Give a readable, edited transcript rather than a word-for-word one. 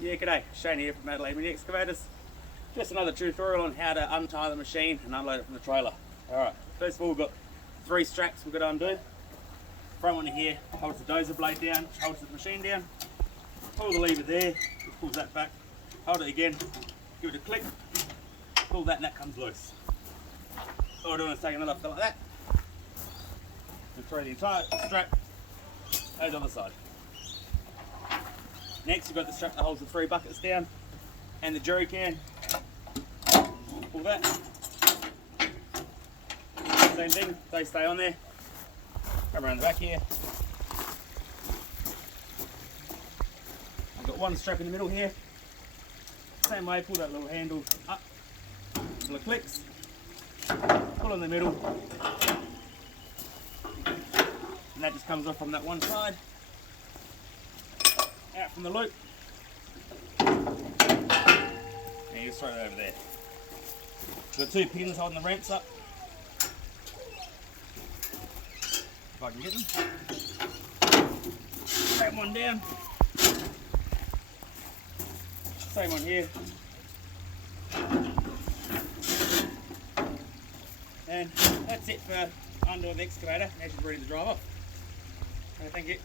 Yeah, g'day, Shane here from Adelaide Excavators. Just another tutorial on how to untie the machine and unload it from the trailer. Alright, first of all we've got 3 straps we've got to undo. Front one here holds the dozer blade down, holds the machine down. Pull the lever there, it pulls that back. Hold it again, give it a click, pull that and that comes loose. All we're doing is taking another fill like that and throw the entire strap over the other side. Next, you've got the strap that holds the 3 buckets down and the jerry can. Pull that. Same thing, they stay on there. Come around the back here. I've got one strap in the middle here. Same way, pull that little handle up, couple of clicks, pull in the middle, and that just comes off from that one side. Out from the loop, and you just throw it over there. Got 2 pins holding the ramps up. If I can get them. Grab one down. Same one here. And that's it for undoing the excavator. Now she's ready to drive off. Thank you.